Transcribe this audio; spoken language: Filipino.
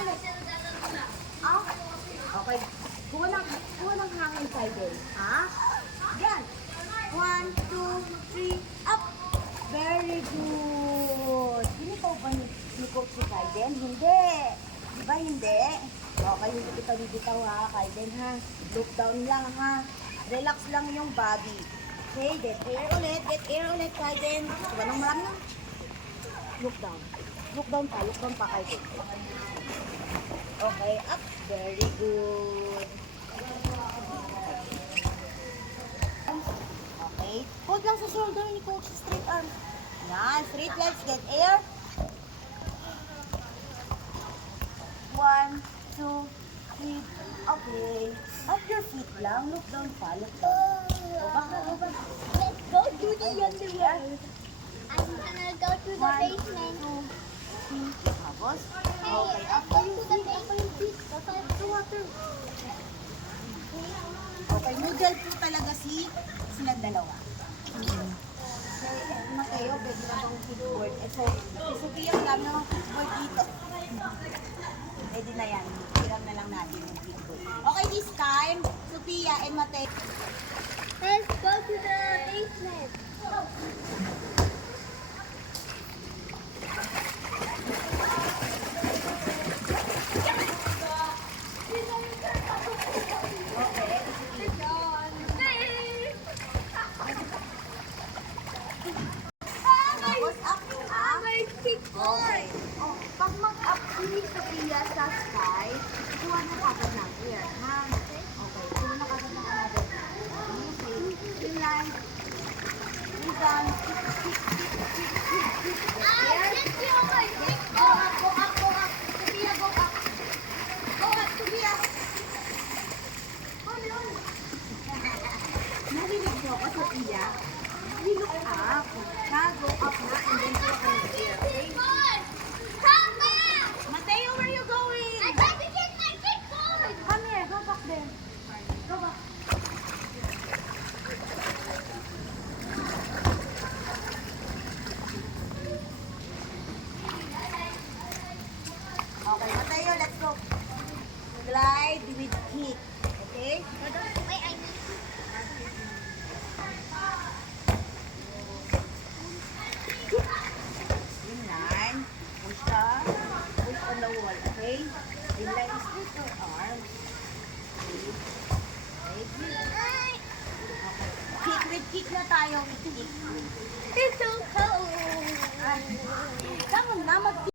ulit. Up. Okay. Kuha ng hangin side din. Ha? Yan. 1, 2, 3, up. Very good. Binitaw ba ni Coach si Kaiden? Hindi. Di ba hindi? Okay, hindi kita bibitaw ha, Kaiden ha. Look down lang ha. Relax lang yung body. Okay, get air ulit. Get air ulit, Kaiden. Diba nang marami na? Look down. Look down pa, Kaiden. Okay, up. Very good. Okay. Hold lang sa shoulder ni Coach, straight arm. Yan, straight legs, get air. 1, 2, 3. Okay. Up your feet lang. Look down pa. Look down. Go back. Let's go to the underwear. I'm gonna go to the 1, basement. 2, 3. Tapos. Hey, Okay. let's go to the basement. To water. Okay. Noodle po talaga silang dalawa. Mateo, pwede na bang kickboard? So, si Sophia, wala namang kickboard dito. Pwede na yan. Hiram na lang natin yung kickboard. Okay, this time, Sophia and Mateo. Let's go to the basement. Okay. Oh, pag mag-up si Sophia sa sky, kuha na kagad ng air, ha? Okay, kuha na kagad ng another. Okay, inline, inline, Go up. Sophia, go up. Go up, Sophia. Come on. Narinig mo ako, Sophia? You look up. Na, go up na, and then go up in the air, okay? Mateo, where you going? Come here, go back there. Go back. Okay, Mateo, let's go. Glide with kick. Okay? Inline. Push up. Push on the wall. Okay? Inline, split your arms. Okay. Okay. Kick with kick na tayo. With kick. It's so cold. Tama na, mag